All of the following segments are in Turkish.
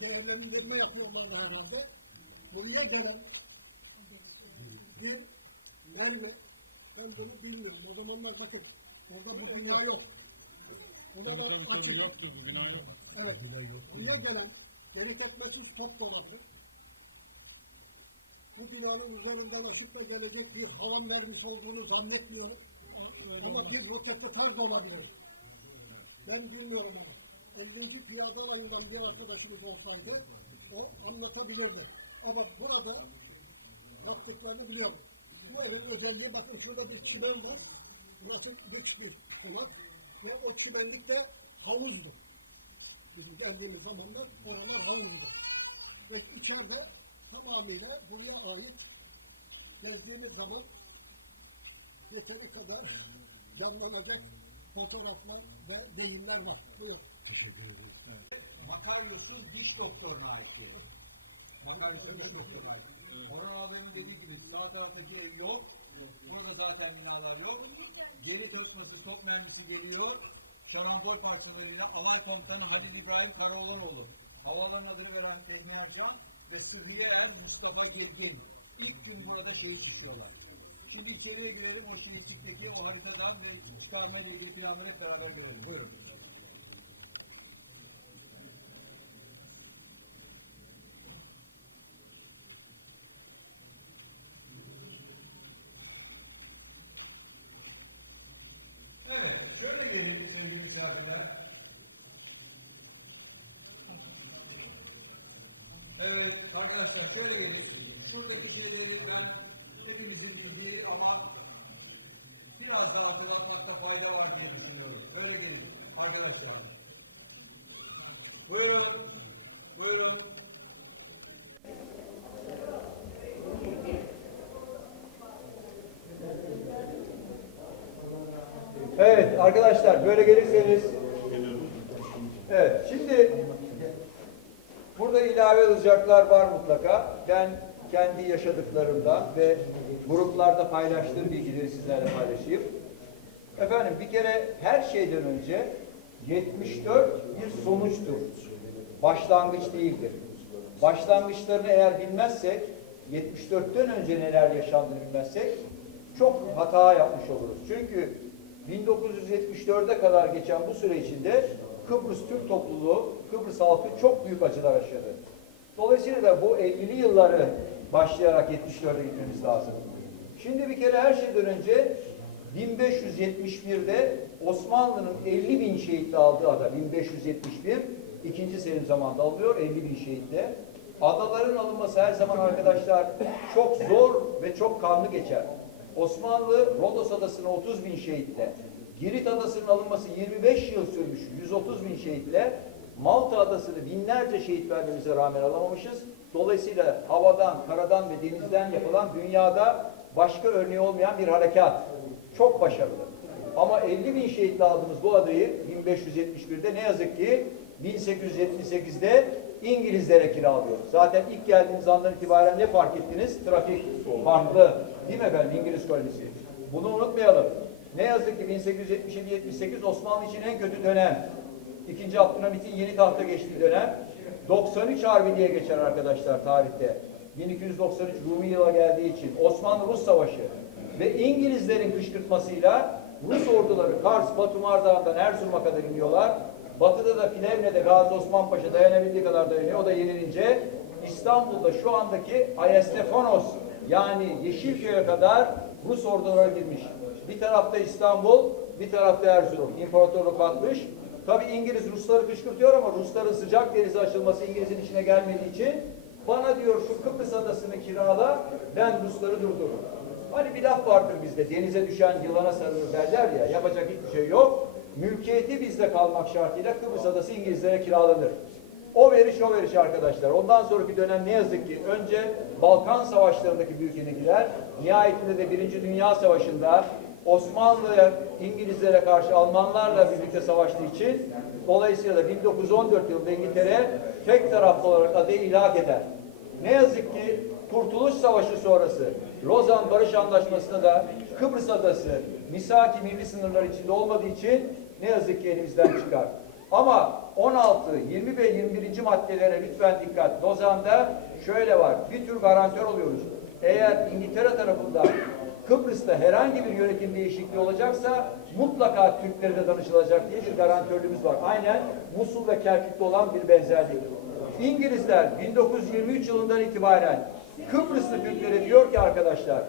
değerlendirme yapıyorlar herhalde. Buraya gelen bir nerede? Ben bunu bilmiyorum. O zamanlar bakın. Orada bu dünya yok. Burada da akış. Evet. Buraya gelen deniz etmesi çok dolandı. Bu binanın üzerinden ışıkla gelecek bir hava mermisi olduğunu zannetmiyorum. Ama bir roketler dolanıyor. Ben bilmiyorum onu. Önceki piyade alayından bir arkadaşımız olsaydı o anlatabilirdi. Ama burada yaptıklarını biliyorum. Bu evin özelliği bakın şurada bir çimen var. Burası lüks bir konak. Ve o çimenlik de havuzdu. Bizim geldiğimiz zamanlar oralar havuzdu. Ve içeride tamamıyla buraya ait gezdiğimiz zaman yeteri kadar canlanacak fotoğraflar ve deyimler var. Buyur. Makaryos'un diş doktoruna ait diyor. Makaryos'un diş doktoruna ait. Orhan abinin dediği gibi sağ taraftaki ev yok. Burada zaten binalar yok. Geri kökmesi top mermisi geliyor. Şarampol parçalarıyla alay komutanı Halil İbrahim Karaoğlanoğlu. Havaalanına göre veren Tekne Ercan ve Sıhhiye Er Mustafa Gezgin. İlk gün burada şehit çıkıyorlar. Şimdi içeriye girelim o şehitlikteki o haritadan ve ilgili planları hep beraber görelim. Buyurun. Misafirler. Evet, arkadaşlar şöyle gelin. Buradaki şeyleri ben hepimizin bildiği ama biraz daha hatırlatmakta fayda var diye düşünüyorum. Öyle değil arkadaşlar. Buyurun, buyurun. Evet arkadaşlar böyle gelirseniz. Evet şimdi burada ilave alacaklar var mutlaka. Ben kendi yaşadıklarımdan ve gruplarda paylaştığım bilgileri sizlerle paylaşayım. Efendim bir kere her şeyden önce 74 bir sonuçtur. Başlangıç değildir. Başlangıçlarını eğer bilmezsek, 74'ten önce neler yaşandığını bilmezsek çok hata yapmış oluruz. Çünkü 1974'e kadar geçen bu süre içinde Kıbrıs Türk topluluğu, Kıbrıs halkı çok büyük acılar yaşadı. Dolayısıyla da bu 50'li yılları başlayarak 74'e gitmemiz lazım. Şimdi bir kere her şeyden önce 1571'de Osmanlı'nın 50 bin şehitle aldığı ada 1571 ikinci Selim zamanında alınıyor 50 bin şehitle. Adaların alınması her zaman arkadaşlar çok zor ve çok kanlı geçer. Osmanlı Rodos adasını 30 bin şehitle, Girit adasının alınması 25 yıl sürmüş 130 bin şehitle, Malta adasını binlerce şehit vermemize rağmen alamamışız. Dolayısıyla havadan, karadan ve denizden yapılan dünyada başka örneği olmayan bir harekat. Çok başarılı. Ama 50 bin şehitle aldığımız bu adayı 1571'de ne yazık ki 1878'de İngilizlere kiralıyoruz. Zaten ilk geldiğimiz andan itibaren ne fark ettiniz? Trafik farklı. Değil mi efendim İngiliz kolonisi? Bunu unutmayalım. Ne yazık ki 1877-78 Osmanlı için en kötü dönem. İkinci Abdülhamit'in yeni tahta geçtiği dönem. 93 Harbi diye geçer arkadaşlar tarihte. 1293 Rumi yıla geldiği için Osmanlı-Rus Savaşı ve İngilizlerin kışkırtmasıyla Rus orduları Kars, Batum Ardahan'dan Erzurum'a kadar iniyorlar. Batıda da Plevne'de Gazi Osman Paşa dayanabildiği kadar dayanıyor. O da yenilince İstanbul'da şu andaki Ayestefanos yani Yeşilköy'e kadar Rus orduları girmiş. Bir tarafta İstanbul, bir tarafta Erzurum. İmparatorluk atmış. Tabi İngiliz Rusları kışkırtıyor ama Rusların sıcak denize açılması İngiliz'in içine gelmediği için bana diyor şu Kıbrıs adasını kirala ben Rusları durdururum. Hani bir laf vardır bizde denize düşen yılana sarılır derler ya yapacak hiçbir şey yok. Mülkiyeti bizde kalmak şartıyla Kıbrıs adası İngilizlere kiralanır. O veriş o veriş arkadaşlar. Ondan sonraki dönem ne yazık ki önce Balkan savaşlarındaki büyük yenilgiler, nihayetinde de Birinci Dünya Savaşı'nda Osmanlı İngilizlere karşı Almanlarla birlikte savaştığı için dolayısıyla da 1914 yılında İngiltere tek taraflı olarak adayı ilhak eder. Ne yazık ki Kurtuluş Savaşı sonrası Lozan Barış Anlaşması'nda da Kıbrıs Adası misaki milli sınırlar içinde olmadığı için ne yazık ki elimizden çıkar. Ama 16, 20 ve 21. maddelere lütfen dikkat. Lozan'da şöyle var. Bir tür garantör oluyoruz. Eğer İngiltere tarafından Kıbrıs'ta herhangi bir yönetim değişikliği olacaksa mutlaka Türklere de danışılacak diye bir garantörlüğümüz var. Aynen Musul ve Kerkük'te olan bir benzerlik. İngilizler 1923 yılından itibaren Kıbrıslı Türklere diyor ki arkadaşlar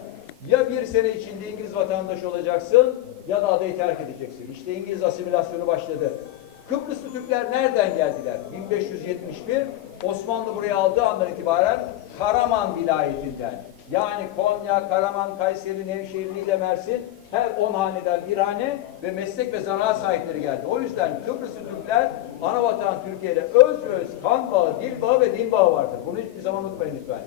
ya bir sene içinde İngiliz vatandaşı olacaksın ya da adayı terk edeceksin. İşte İngiliz asimilasyonu başladı. Kıbrıslı Türkler nereden geldiler? 1571 Osmanlı buraya aldığı andan itibaren Karaman vilayetinden. Yani Konya, Karaman, Kayseri, Nevşehir, Niğde, Mersin her 10 haneden bir hane ve meslek ve zanaat sahipleri geldi. O yüzden Kıbrıslı Türkler anavatan Türkiye ile öz öz kan bağı, dil bağı ve din bağı vardır. Bunu hiçbir zaman unutmayın lütfen.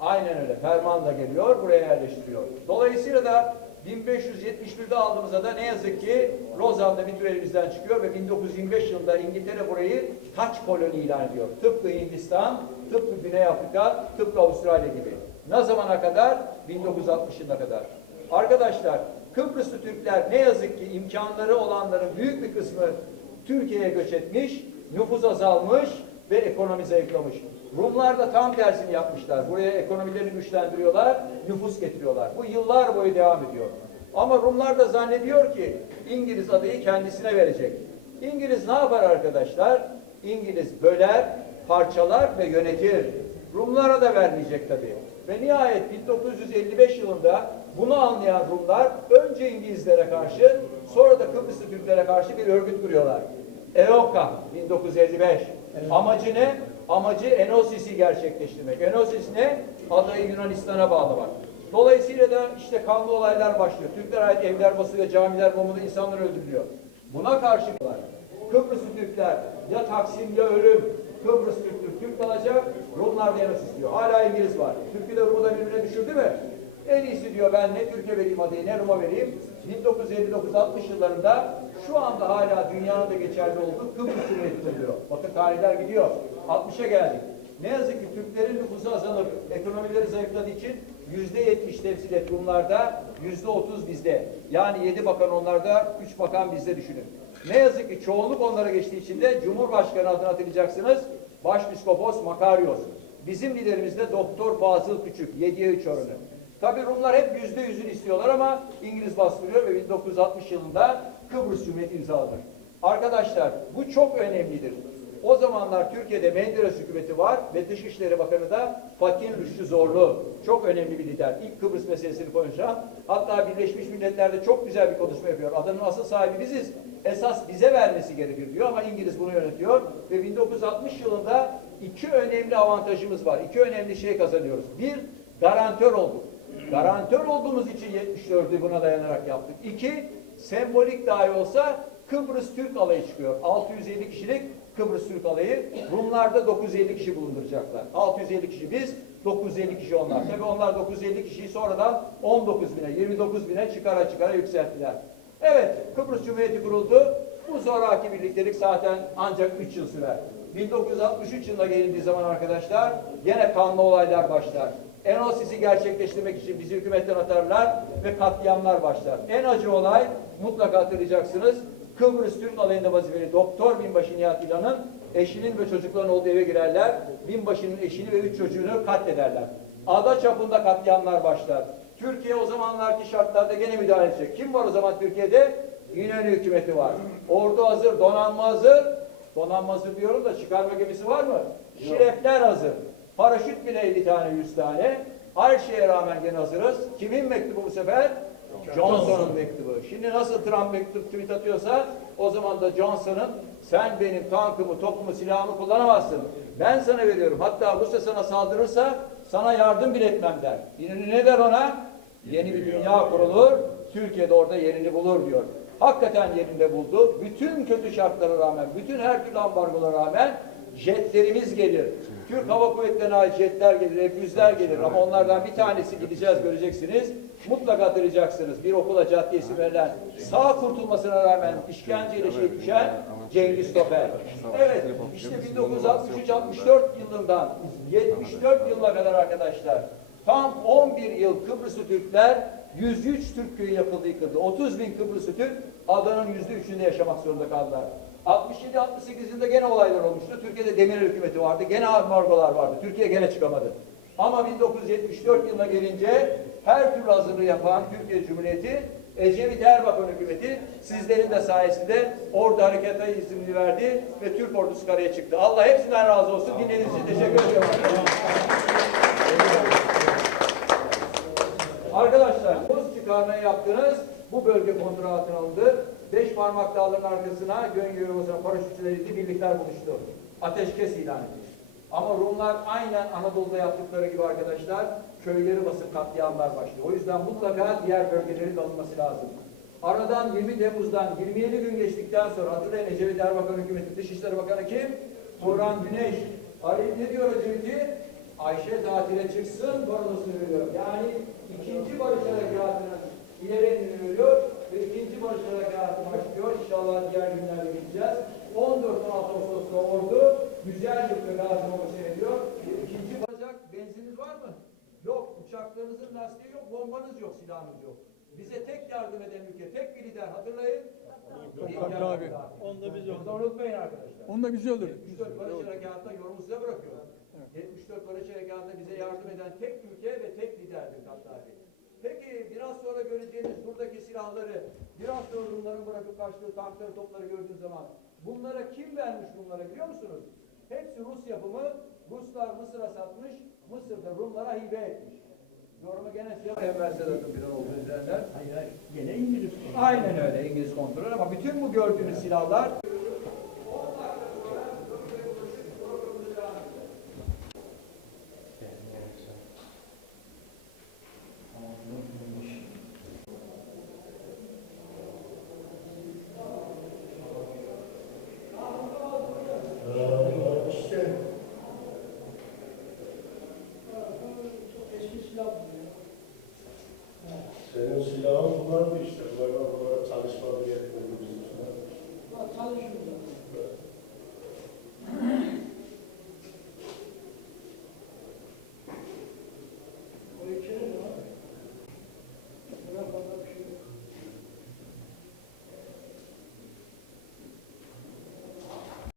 Aynen öyle. Fermanla geliyor, buraya yerleştiriyor. Dolayısıyla da 1571'de aldığımızda da ne yazık ki Lozan'da bir elimizden çıkıyor ve 1925 yılında İngiltere burayı taç koloni ilan ediyor. Tıpkı Hindistan, tıpkı Güney Afrika, tıpkı Avustralya gibi. Ne zamana kadar? 1960 yılına kadar. Arkadaşlar Kıbrıslı Türkler ne yazık ki imkanları olanların büyük bir kısmı Türkiye'ye göç etmiş, nüfus azalmış ve ekonomi zayıflamış. Rumlar da tam tersini yapmışlar. Buraya ekonomilerini güçlendiriyorlar, nüfus getiriyorlar. Bu yıllar boyu devam ediyor. Ama Rumlar da zannediyor ki İngiliz adayı kendisine verecek. İngiliz ne yapar arkadaşlar? İngiliz böler, parçalar ve yönetir. Rumlara da vermeyecek tabii. Ve nihayet 1955 yılında bunu anlayan Rumlar önce İngilizlere karşı sonra da Kıbrıslı Türklere karşı bir örgüt kuruyorlar. EOKA 1955. Amacı ne? Amacı Enosis'i gerçekleştirmek. Enosis ne? Adayı Yunanistan'a bağlamak. Dolayısıyla da işte kanlı olaylar başlıyor. Türklere ait evler basılıyor, camiler bombaladı, insanlar öldürülüyor. Buna karşı Kıbrıslı Türkler ya Taksim ya ölüm. Kıbrıs Türktür, Türk kalacak. Rumlar da Enosis diyor. Hala İngiliz var. Türk'ü de Rum'u da birbirine düşürdü mü? En iyisi diyor ben ne Türkiye vereyim adayı ne Rum'a vereyim. 1959-60 yıllarında şu anda hala dünyanın da geçerli olduğu Kıbrıs Cumhuriyeti diyor. Bakın tarihler gidiyor. 60'a geldik. Ne yazık ki Türklerin nüfusu azalır. Ekonomileri zayıfladığı için yüzde yetmiş temsil et Rumlarda, yüzde otuz bizde. Yani yedi bakan onlarda, üç bakan bizde düşünün. Ne yazık ki çoğunluk onlara geçtiği için de Cumhurbaşkanı adını hatırlayacaksınız. Başpiskopos Makarios. Bizim liderimiz de Doktor Fazıl Küçük. 7'ye 3 oranı. Tabi Rumlar hep yüzde yüzünü istiyorlar ama İngiliz bastırıyor ve 1960 yılında Kıbrıs Cumhuriyeti imzalanır. Arkadaşlar bu çok önemlidir. O zamanlar Türkiye'de Menderes hükümeti var ve Dışişleri Bakanı da Fakin Rüştü Zorlu. Çok önemli bir lider. İlk Kıbrıs meselesini konuşan. Hatta Birleşmiş Milletler'de çok güzel bir konuşma yapıyor. Adanın asıl sahibi biziz. Esas bize vermesi gerekir diyor ama İngiliz bunu yönetiyor. Ve 1960 yılında iki önemli avantajımız var. İki önemli şey kazanıyoruz. Bir, garantör olduk. Garantör olduğumuz için 74'ü buna dayanarak yaptık. İki, sembolik dahi olsa Kıbrıs Türk alayı çıkıyor. 650 kişilik Kıbrıs Türk alayı. Rumlarda 950 kişi bulunduracaklar. 650 kişi biz, 950 kişi onlar. Tabii onlar 950 kişiyi sonradan 19 bine, 29 bine çıkara çıkara yükselttiler. Evet, Kıbrıs Cumhuriyeti kuruldu. Bu zoraki birliktelik zaten ancak 3 yıl sürer. 1963 yılına gelindiği zaman arkadaşlar gene kanlı olaylar başlar. Enosis'i gerçekleştirmek için bizi hükümetten atarlar ve katliamlar başlar. En acı olay mutlaka hatırlayacaksınız. Kıbrıs Türk alayında vazifeli Doktor Binbaşı Nihat İlhan'ın eşinin ve çocukların olduğu eve girerler. Binbaşının eşini ve üç çocuğunu katlederler. Ada çapında katliamlar başlar. Türkiye o zamanlarki şartlarda gene müdahale edecek. Kim var o zaman Türkiye'de? İnönü hükümeti var. Ordu hazır, donanma hazır. Donanma hazır diyorum da çıkarma gemisi var mı? Şirefler hazır. Paraşüt bile 50 tane 100 tane. Her şeye rağmen gene hazırız. Kimin mektubu bu sefer? Johnson'un mektubu. Şimdi nasıl Trump mektup tweet atıyorsa o zaman da Johnson'ın sen benim tankımı, topumu, silahımı kullanamazsın. Ben sana veriyorum. Hatta Rusya sana saldırırsa sana yardım bile etmem der. Yine ne der ona? Yeni bir dünya kurulur. Türkiye'de orada yerini bulur diyor. Hakikaten yerinde buldu. Bütün kötü şartlara rağmen, bütün her türlü ambargolara rağmen jetlerimiz gelir. Türk Hava Kuvvetleri'ne ait jetler gelir, F-100'ler gelir ama onlardan bir tanesi gideceğiz göreceksiniz. Mutlaka hatırlayacaksınız. Bir okula caddesi verilen sağ kurtulmasına rağmen işkenceyle şey düşen Cengiz Toper. Evet işte 1963-64 yılından 74 yılına kadar arkadaşlar tam 11 yıl Kıbrıslı Türkler 103 Türk köyü yapıldı yıkıldı. 30 bin Kıbrıslı Türk adanın yüzde üçünde yaşamak zorunda kaldılar. 67-68 yılında gene olaylar olmuştu. Türkiye'de Demirel hükümeti vardı. Gene ambargolar vardı. Türkiye gene çıkamadı. Ama 1974 yılına gelince her türlü hazırlığı yapan Türkiye Cumhuriyeti Ecevit Erbakan hükümeti sizlerin de sayesinde orada harekete izni verdi ve Türk ordusu karaya çıktı. Allah hepsinden razı olsun. Dinlediğiniz için teşekkür ediyorum. Arkadaşlar buz çıkarmayı yaptınız. Bu bölge kontrol altına alındı. Beş parmak dağların arkasına Göngöy Ovası'na paraşütçüleri birlikler buluştu. Ateşkes ilan edildi. Ama Rumlar aynen Anadolu'da yaptıkları gibi arkadaşlar köyleri basıp katliamlar başlıyor. O yüzden mutlaka diğer bölgelerin alınması lazım. Aradan 20 Temmuz'dan 27 gün geçtikten sonra hatırlayın Ecevit Erbakan hükümeti Dışişleri Bakanı kim? Turan Güneş. Arayıp ne diyor Ecevit'i? Ayşe tatile çıksın bornosunu veriyor. Yani ikinci barış harekatının ileri veriyor ve ikinci barış harekatı başlıyor. İnşallah diğer günlerde gideceğiz. 14-16 Ağustos'ta ordu güzel bir Gazi Baba seyrediyor. İkinci baracak benziniz var mı? Yok. Uçaklarınızın lastiği yok, bombanız yok, silahınız yok. Bize tek yardım eden ülke, tek bir lider hatırlayın. Tabii abi. Onda biz yok. Unutmayın arkadaşlar. Onu da bize olur. 74 Barış Harekatı'nda yorumu size bırakıyorum. 74 Barış Harekatı'nda bize yardım eden tek ülke ve tek liderdir Kaddafi. Peki biraz sonra göreceğiniz buradaki silahları, biraz sonra Rumların bırakıp kaçtığı tankları, topları gördüğünüz zaman bunlara kim vermiş Rumlara biliyor musunuz? Hepsi Rus yapımı. Ruslar Mısır'a satmış, Mısır da Rumlara hibe etmiş. Yorumu gene siyah emperyalizm falan oldu üzerinden. Hayır hayır. Gene İngiliz kontrolü. Aynen öyle İngiliz kontrolü ama bütün bu gördüğünüz silahlar ee, love senin silahın bunlar da işte. Bunlar, bunlar çalışmalı yetmedi bizim için. Çalışıyorlar.